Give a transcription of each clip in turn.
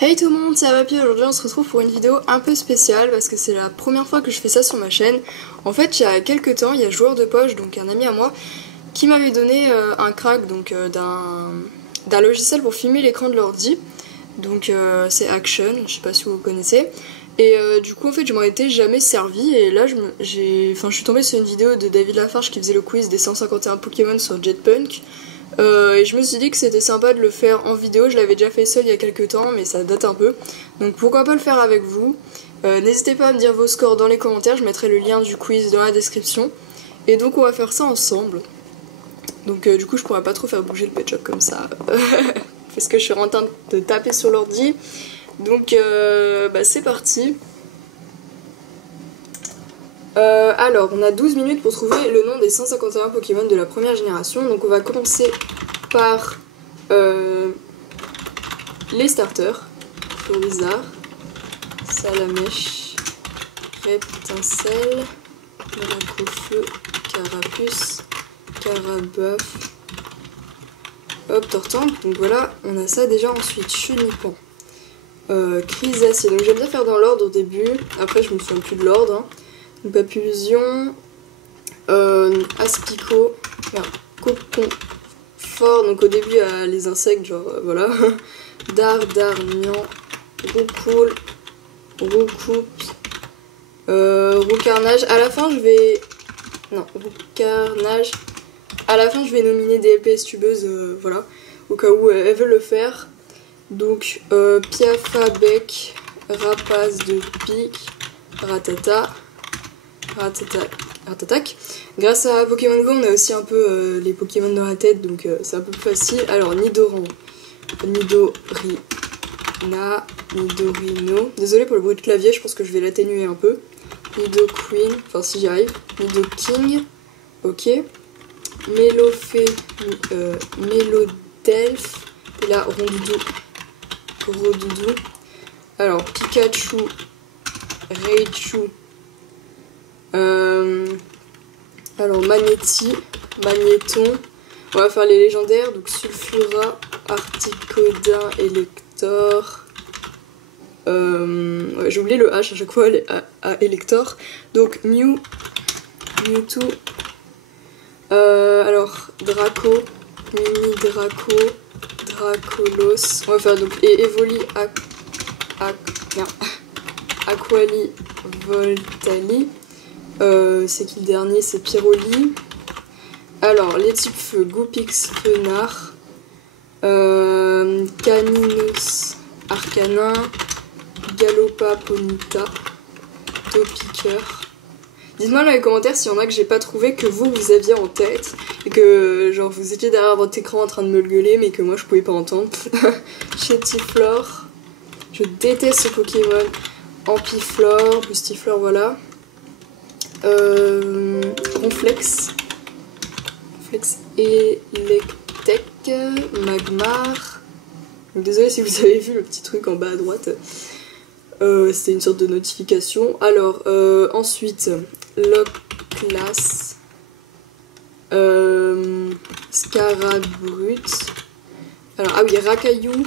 Hey tout le monde, c'est Amapi. Aujourd'hui on se retrouve pour une vidéo un peu spéciale parce que c'est la première fois que je fais ça sur ma chaîne. En fait, il y a quelques temps, il y a Joueur de Poche, donc un ami à moi, qui m'avait donné un crack d'un logiciel pour filmer l'écran de l'ordi. Donc c'est Action, je sais pas si vous connaissez. Et du coup en fait je m'en étais jamais servi et là je suis tombée sur une vidéo de David Lafarge qui faisait le quiz des 151 Pokémon sur Jetpunk. Et je me suis dit que c'était sympa de le faire en vidéo, je l'avais déjà fait seul il y a quelques temps mais ça date un peu. Donc pourquoi pas le faire avec vous. N'hésitez pas à me dire vos scores dans les commentaires, je mettrai le lien du quiz dans la description. Et donc on va faire ça ensemble. Donc du coup je pourrais pas trop faire bouger le pet shop comme ça. Parce que je suis en train de taper sur l'ordi. Donc c'est parti. Alors, on a 12 minutes pour trouver le nom des 151 Pokémon de la première génération. Donc on va commencer par les starters. Charizard, Salamèche, Reptincelle, Dracofeu, Carapuce, Carabuff, hop, Tortank. Donc voilà, on a ça déjà. Ensuite, Chenipan, Chrysacier. Donc j'aime bien faire dans l'ordre au début. Après, je me souviens plus de l'ordre. Hein. Donc Papillusion, Aspico, Cocon Fort, donc au début il y a les insectes, genre voilà, Darmian, Roucoule, Roucoupe, Roucarnage. À la fin je vais. Non, Roucarnage. À la fin je vais nominer des LPS tubeuses, voilà, au cas où elles veulent le faire. Donc Piafabec, Rapace de pique, Ratata. Ratatac. Grâce à Pokémon Go, on a aussi un peu les Pokémon dans la tête, donc c'est un peu plus facile. Alors, Nidoran, Nidorina, Nidorino. Désolée pour le bruit de clavier, je pense que je vais l'atténuer un peu. Nidoqueen, enfin si j'y arrive. Nidoking, ok. Mélodelph, et là, Rondoudou. Alors, Pikachu, Raichu. Alors Magnéton, on va faire les légendaires, donc Sulfura, Articodin, Elector. Ouais, j'ai oublié le H à chaque fois à Elector. Donc Mewtwo. Alors Draco, Mini Draco, Dracolos. On va faire donc Evoli, Aquali, Voltali. C'est qui le dernier? C'est Pyroli. Alors, les types feu, Goupix, Fenard, Caninos, Arcanin, Galopa, Ponyta, Topiqueur. Dites-moi dans les commentaires s'il y en a que j'ai pas trouvé, que vous aviez en tête, et que genre vous étiez derrière votre écran en train de me le gueuler, mais que moi je pouvais pas entendre. Chetiflore, je déteste ce Pokémon. Ampiflore, Bustiflore, voilà. Ronflex Electek, Magmar. Désolée si vous avez vu le petit truc en bas à droite. C'était une sorte de notification. Alors, ensuite, Locklass, Scarabrut. Alors, ah oui, Racaillou,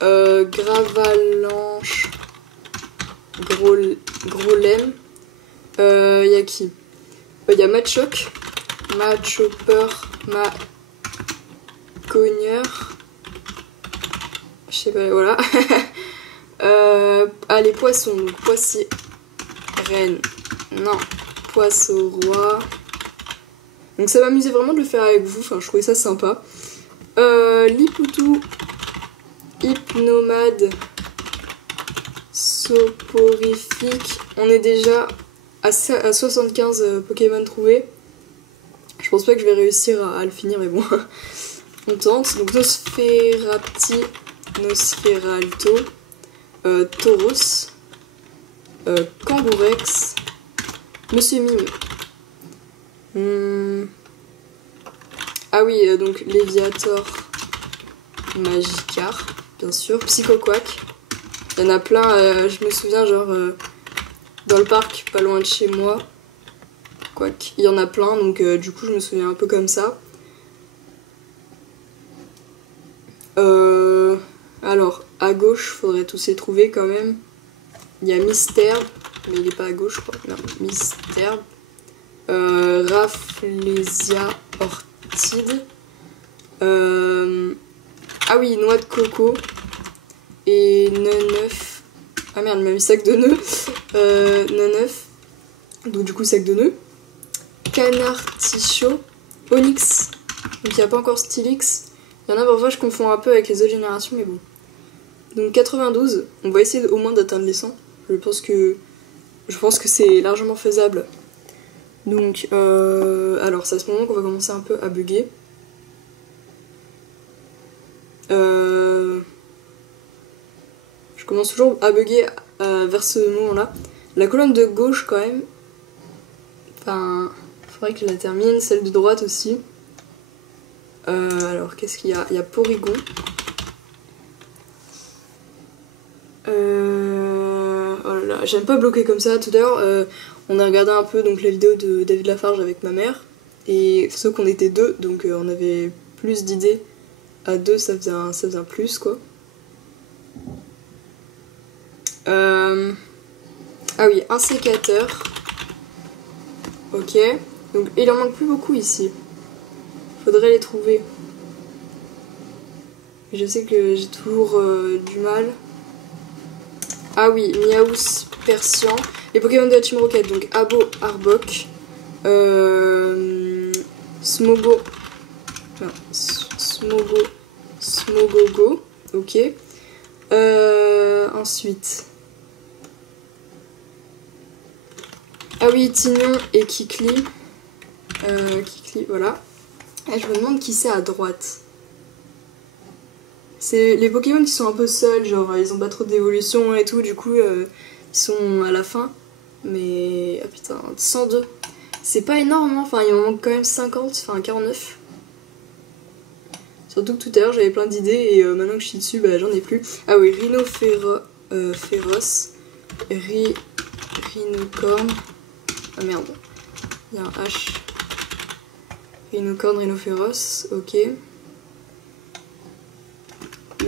Gravalanche, Grolem. Y'a qui? Y'a Machoc, Machopper, Macogneur. Je sais pas, voilà. Les poissons, donc Poissy, Reine, non, Poisson-Roi. Donc ça m'amusait vraiment de le faire avec vous, enfin je trouvais ça sympa. Lipoutou, Hypnomade, Soporifique. On est déjà à 75 Pokémon trouvés. Je pense pas que je vais réussir à le finir, mais bon, on tente. Donc Nosferapti, Nosferalto, Tauros, Kangourex, Monsieur Mime. Ah oui, donc Léviator, Magikarp, bien sûr, Psychoquack. Il y en a plein, je me souviens, genre dans le parc, pas loin de chez moi. Quoique, il y en a plein, donc du coup, je me souviens un peu comme ça. Alors, à gauche, faudrait tous les trouver quand même. Il y a Mystère, mais il est pas à gauche, je crois. Non, Mystère. Rafflesia ortide. Ah oui, noix de coco. Et neuf. Ah merde, il m'a mis sac de nœuds. Neuf. Donc du coup, sac de nœuds. Canard tichot. Onyx. Donc il n'y a pas encore Stylix. Il y en a parfois, je confonds un peu avec les autres générations, mais bon. Donc 92. On va essayer au moins d'atteindre les 100. Je pense que c'est largement faisable. Donc, alors c'est à ce moment qu'on va commencer un peu à bugger. Je commence toujours à bugger vers ce moment-là. La colonne de gauche, quand même. Enfin, faudrait que je la termine. Celle de droite aussi. Alors, qu'est-ce qu'il y a? Il y a Porygon. Oh là là, j'aime pas bloquer comme ça. Tout à l'heure, on a regardé un peu donc la vidéo de David Lafarge avec ma mère. Et sauf qu'on était deux, donc on avait plus d'idées. À deux, ça faisait un plus, quoi. Ah oui, un sécateur. Ok. Donc, il en manque plus beaucoup ici. Faudrait les trouver. Je sais que j'ai toujours du mal. Ah oui, Miaous Persian. Les Pokémon de la Team Rocket, donc Abo, Arbok, Smogo. Non, Smogogo. Ok. Ensuite. Ah oui, Tignon et Kikli. Kikli, voilà. Et je me demande qui c'est à droite. C'est les Pokémon qui sont un peu seuls, genre ils ont pas trop d'évolution et tout, du coup ils sont à la fin. Mais. Ah putain, 102. C'est pas énorme, hein. Enfin il m'en manque quand même 50, enfin 49. Surtout que tout à l'heure j'avais plein d'idées et maintenant que je suis dessus, bah j'en ai plus. Ah oui, féroce. Rhinocorne. Ah merde, il y a un H. Rhinocorne, rhinophéroce, ok.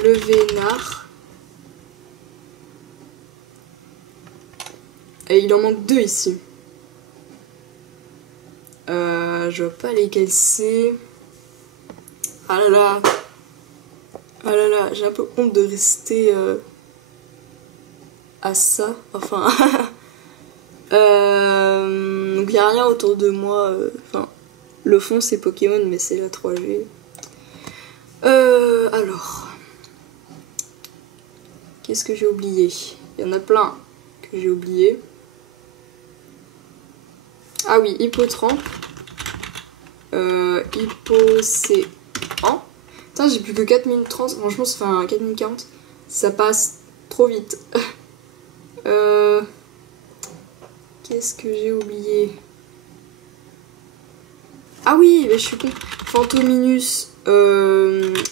Le Vénard. Et il en manque 2 ici. Je vois pas lesquels c'est. Ah là là. Ah là là, j'ai un peu honte de rester à ça. Enfin. Donc il n'y a rien autour de moi. Enfin, le fond c'est Pokémon, mais c'est la 3G. Alors. Qu'est-ce que j'ai oublié? Il y en a plein que j'ai oublié. Ah oui, Hippotrampe. Hippocéan. Putain, j'ai plus que 4 minutes 30. Franchement, ça fait un 4 minutes 40. Ça passe trop vite. Qu'est-ce que j'ai oublié? Ah oui, mais je suis con. Phantominus,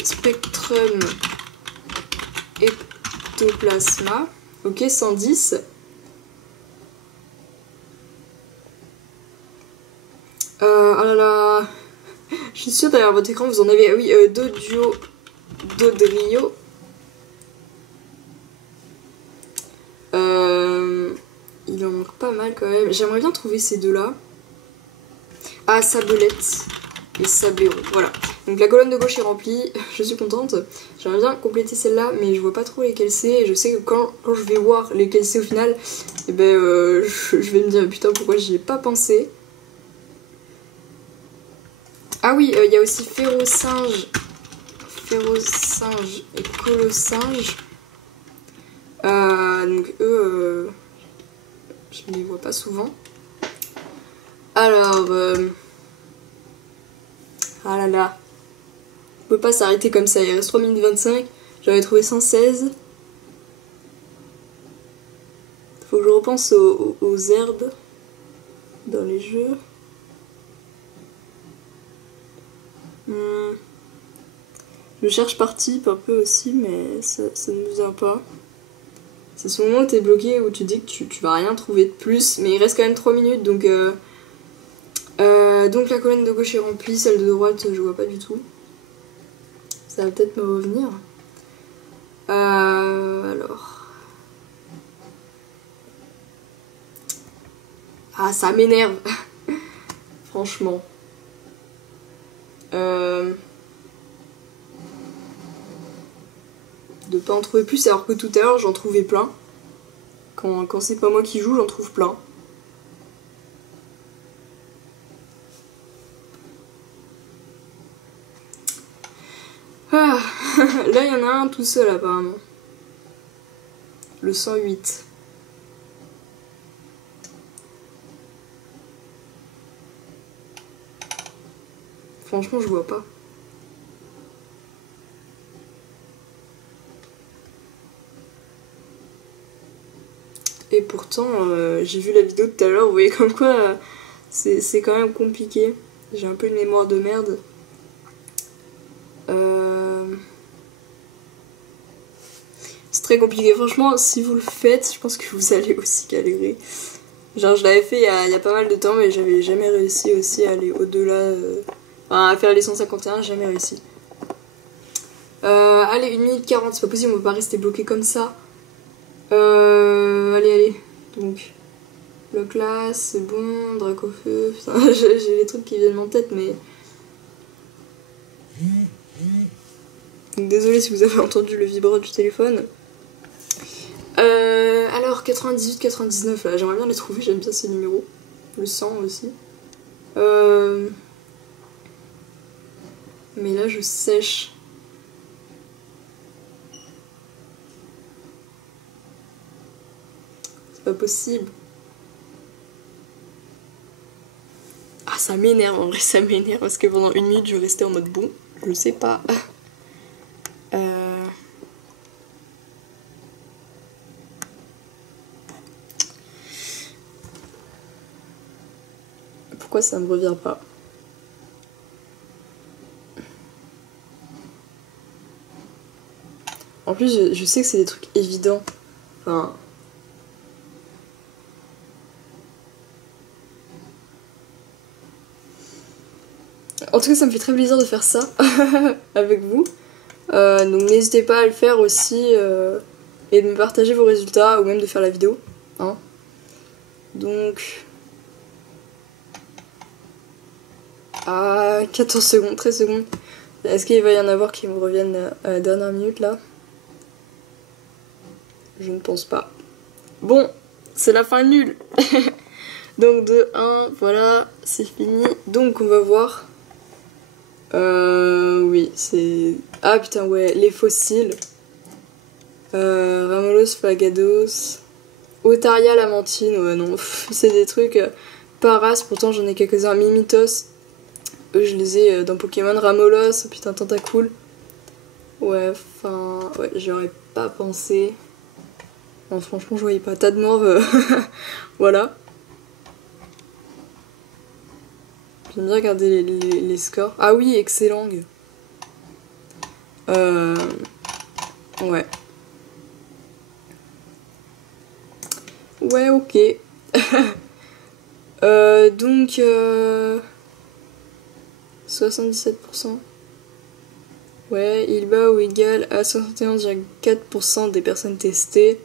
Spectrum, Ectoplasma. Ok, 110. Oh là là. Je suis sûre derrière votre écran, vous en avez. Ah oui, Dodrio. Il en manque pas mal quand même. J'aimerais bien trouver ces deux-là. Ah, Sablette et Sabléon. Voilà. Donc la colonne de gauche est remplie. Je suis contente. J'aimerais bien compléter celle-là, mais je vois pas trop lesquelles c'est. Et je sais que quand je vais voir lesquelles c'est au final, eh ben, je vais me dire putain, pourquoi j'y ai pas pensé. Ah oui, il y a aussi Férocinge et Colossinge. Donc eux, je ne les vois pas souvent. Alors, ah là là, on peut pas s'arrêter comme ça, il reste 3 minutes 25, j'avais trouvé 116. Faut que je repense aux herbes dans les jeux. Je cherche par type un peu aussi, mais ça ne me vient pas. C'est ce moment où t'es bloqué, où tu dis que tu vas rien trouver de plus, mais il reste quand même 3 minutes, donc la colonne de gauche est remplie, celle de droite je vois pas du tout. Ça va peut-être me revenir. Alors... Ah, ça m'énerve. Franchement. De pas en trouver plus alors que tout à l'heure j'en trouvais plein. Quand c'est pas moi qui joue, j'en trouve plein. Ah, là il y en a un tout seul apparemment. Le 108. Franchement, je vois pas. Et pourtant, j'ai vu la vidéo de tout à l'heure, vous voyez comme quoi c'est quand même compliqué. J'ai un peu une mémoire de merde. C'est très compliqué. Franchement, si vous le faites, je pense que vous allez aussi galérer. Genre, je l'avais fait il y a pas mal de temps, mais j'avais jamais réussi aussi à aller au-delà. Enfin, à faire les 151, j'ai jamais réussi. Allez, 1 minute 40, c'est pas possible, on va pas rester bloqué comme ça. Allez. Donc, le classe, c'est bon, Dracofeu, putain, j'ai les trucs qui viennent en tête, mais... Donc, désolé si vous avez entendu le vibreur du téléphone. Alors, 98, 99, là, j'aimerais bien les trouver, j'aime bien ces numéros. Le 100 aussi. Mais là, je sèche. C'est pas possible. Ah, ça m'énerve, en vrai, ça m'énerve parce que pendant 1 minute, je restais en mode bon, je sais pas. Pourquoi ça me revient pas? En plus, je sais que c'est des trucs évidents. Enfin... En tout cas, ça me fait très plaisir de faire ça avec vous. Donc n'hésitez pas à le faire aussi et de me partager vos résultats ou même de faire la vidéo. Hein. Donc... Ah, 14 secondes, 13 secondes. Est-ce qu'il va y en avoir qui me reviennent à la dernière minute là? Je ne pense pas. Bon, c'est la fin nulle. Donc 2-1, voilà, c'est fini. Donc on va voir. Oui, c'est... Ah putain, ouais, les fossiles. Ramolos, Flagados, Otaria, Lamantine, ouais non, c'est des trucs pas race, pourtant j'en ai quelques-uns. Mimitos, eux je les ai dans Pokémon. Ramolos, putain, Tentacool. Ouais, enfin, ouais, j'aurais pas pensé. Non, franchement, je voyais pas. Tas de morve, voilà. J'aime bien regarder les scores. Ah oui, excellent. Ouais. Ouais, ok. Donc, 77%. Ouais, il bat ou égal à 61,4% des personnes testées.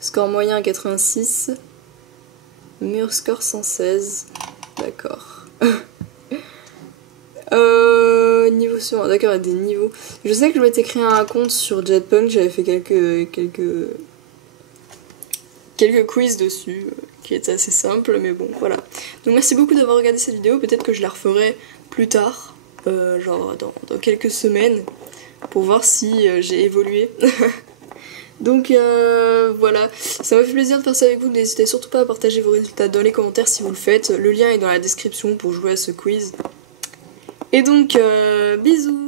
Score moyen 86. Meilleur score 116. D'accord. Niveau suivant. D'accord, il y a des niveaux. Je sais que je m'étais créé un compte sur Jetpunk, j'avais fait quelques quiz dessus qui étaient assez simples, mais bon, voilà. Donc merci beaucoup d'avoir regardé cette vidéo. Peut-être que je la referai plus tard, genre dans quelques semaines, pour voir si j'ai évolué. Donc voilà, ça m'a fait plaisir de faire ça avec vous. N'hésitez surtout pas à partager vos résultats dans les commentaires si vous le faites. Le lien est dans la description pour jouer à ce quiz. Et donc, bisous!